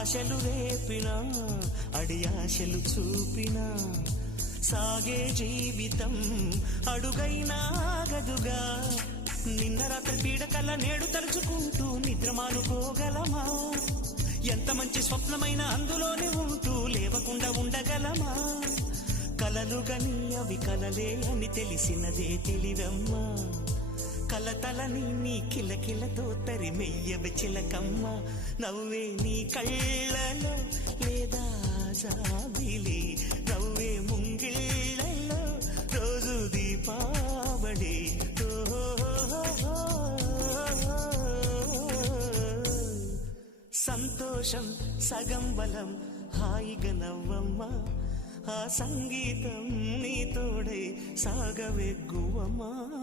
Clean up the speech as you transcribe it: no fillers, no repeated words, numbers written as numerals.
ఆశలు రేపినా అడియాశలు చూపినా సాగే జీవితం అడుగైనా ఆగదుగా. నిన్న రాత్రి పీడకల నేడు తలుచుకుంటూ నిద్రమానుకోగలమా? ఎంత మంచి స్వప్నమైన అందులోనే ఉంటూ లేవకుండా ఉండగలమా? కలలుగని అవి కలలే అని తెలిసినదే తెలివమ్మా. కలతలని నీ కిలకిలతో తరిమెయ్యవి చిలకమ్మ. నవ్వే నీ కళ్ళలో లేదా జాబిలి, నవ్వే ముంగిళ్ళలో రోజు దీపావళి. సంతోషం సగం బలం, హాయిగా నవ్వమ్మా. ఆ సంగీతం నీ తోడై సాగవెగ్గువమ్మా.